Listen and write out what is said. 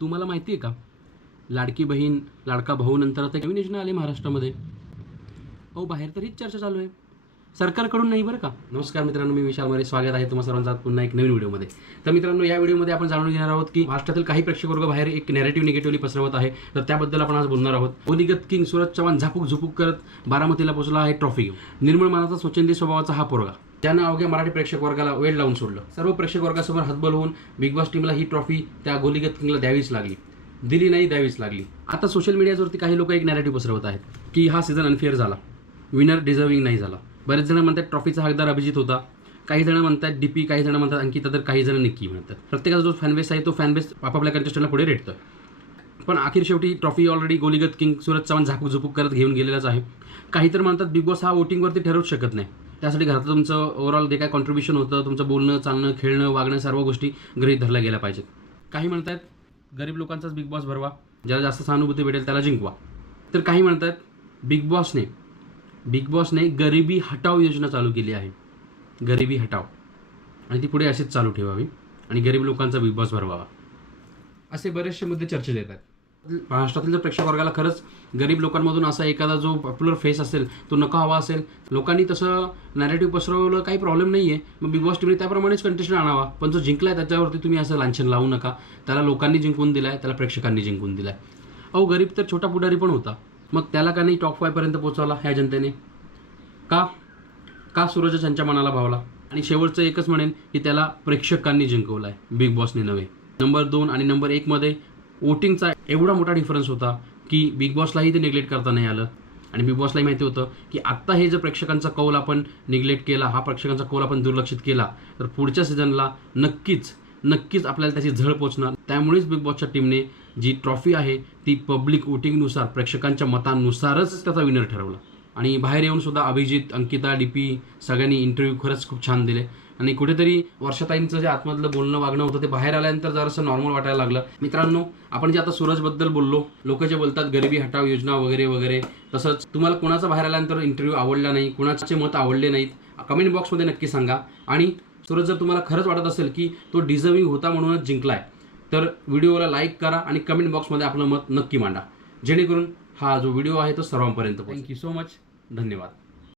तुम्हाला माहिती आहे का? लाडकी बहीण लाडका भाऊ नंतर आता नवीन योजना आली महाराष्ट्रामध्ये. अहो बाहेर तर हीच चर्चा चालू आहे. सरकारकडून नाही बरं का? नमस्कार मित्रांनो मी विशाल मारे. स्वागत आहे तुम्हा सर्वांचा पुन्हा एक नवीन व्हिडिओमध्ये. तर मित्रांनो या व्हिडिओमध्ये आपण जाणून घेणार आहोत की महाराष्ट्रातील काही प्रेक्षक वर्ग बाहेर एक नॅरेटिव्ह निगेटिव्हली पसरवत आहे. तर त्याबद्दल आपण आज बोलणार आहोत. ओलिगत किंग सूरज चव्हाण झापूक झुपूक करत बारामतीला पोहोचला आहे ट्रॉफी घेऊन. निर्मळ मनाचा स्वच्छंदी स्वभावाचा हा पोरगा. त्यानं अवघ्या मराठी प्रेक्षक वर्गाला वेळ लावून सोडलं. सर्व प्रेक्षक वर्गासमोर हतबल होऊन बिग बॉस टीमला ही ट्रॉफी त्या गोलीगत किंगला द्यावीच लागली. दिली नाही द्यावीच लागली. आता सोशल मीडियावरती काही लोक एक नॅरेटिव्ह पसरवत आहेत की हा सीझन अनफेअर झाला. विनर डिझर्विंग नाही झाला. बरेच जण म्हणतात ट्रॉफीचा हकदार अभिजित होता. काही जण म्हणतात डीपी काही जण म्हणतात अंकिता तर काही जण निक्की म्हणतात. प्रत्येकाचा जो फॅनबेस आहे तो फॅनबेस आपापल्या कंटेस्टंटला पुढे रेटतोय पण अखेर शेवटी ट्रॉफी ऑलरेडी गोलीगत किंग सूरज चव्हाण झाकूक झुपूक करत घेऊन गेलेलाच आहे. काही तर म्हणतात बिग बॉस हा वोटिंगवरती ठरवूच शकत नाही. त्यासाठी घरात तुमचं ओव्हरऑल जे काय कॉन्ट्रीब्युशन होतं तुमचं बोलणं चालणं खेळणं वागणं सर्व गोष्टी गृहित धरल्या गेल्या पाहिजेत. काही म्हणतात गरीब लोकांचाच बिग बॉस भरवा. ज्याला जास्त सहानुभूती भेटेल त्याला जिंकवा. तर काही म्हणतात बिग बॉसने बिग बॉसने गरिबी हटाव योजना चालू केली आहे. गरिबी हटाव. आणि ती पुढे अशीच चालू ठेवावी आणि गरीब लोकांचा बिग बॉस भरवावा. असे बरेचसे मुद्दे चर्चेत येतात. महाराष्ट्रातील जर प्रेक्षक वर्गाला खरंच गरीब लोकांमधून असा एखादा जो पॉप्युलर फेस असेल तो नको हवा असेल. लोकांनी तसं नॅरेटिव्ह पसरवलं काही प्रॉब्लेम नाही आहे मग बिग बॉस टीमने त्याप्रमाणेच कंटेस्टंट आणावा. पण जो जिंकला आहे त्याच्यावरती तुम्ही असं लांछन लावू नका. त्याला लोकांनी जिंकून दिला आहे त्याला प्रेक्षकांनी जिंकून दिला आहे अहो गरीब तर छोटा पुढारी पण होता. मग त्याला का नाही टॉप फायपर्यंत पोहोचवला ह्या जनतेने? का? का सूरज त्यांच्या मनाला भावला? आणि शेवटचं एकच म्हणेन की त्याला प्रेक्षकांनी जिंकवलं आहे बिग बॉसने नव्हे. नंबर दोन आणि नंबर एकमध्ये वोटिंगचा एवढा मोठा डिफरन्स होता की बिग बॉसलाही ते निग्लेक्ट करता नाही आलं. आणि बिग बॉसलाही माहिती होतं की आत्ता हे जर प्रेक्षकांचा कौल आपण निग्लेक्ट केला हा प्रेक्षकांचा कौल आपण दुर्लक्षित केला तर पुढच्या सीझनला नक्कीच नक्कीच आपल्याला त्याची झळ पोचणार. त्यामुळेच बिग बॉसच्या टीमने जी ट्रॉफी आहे ती पब्लिक वोटिंगनुसार प्रेक्षकांच्या मतानुसारच त्याचा विनर ठरवला. आणि बाहेर येऊन सुद्धा अभिजित अंकिता डीपी सगळ्यांनी इंटरव्ह्यू खरंच खूप छान दिले. आणि कुठेतरी वर्षाताईंचं जे आतमधलं बोलणं वागणं होतं ते बाहेर आल्यानंतर जरासं नॉर्मल वाटायला लागलं. मित्रांनो आपण जे आता सूरजबद्दल बोललो लोक जे बोलतात गरिबी हटाव योजना वगैरे वगैरे तसंच तुम्हाला कोणाचा बाहेर आल्यानंतर इंटरव्ह्यू आवडला नाही कुणाचे मत आवडले नाहीत कमेंट बॉक्समध्ये नक्की सांगा. आणि सूरज जर तुम्हाला खरंच वाटत असेल की तो डिझर्विंग होता म्हणूनच जिंकलाय तर व्हिडिओला लाईक करा आणि कमेंट बॉक्समध्ये आपलं मत नक्की मांडा. जेणेकरून हा जो व्हिडिओ आहे तो सर्वांपर्यंत थँक्यू सो मच धन्यवाद.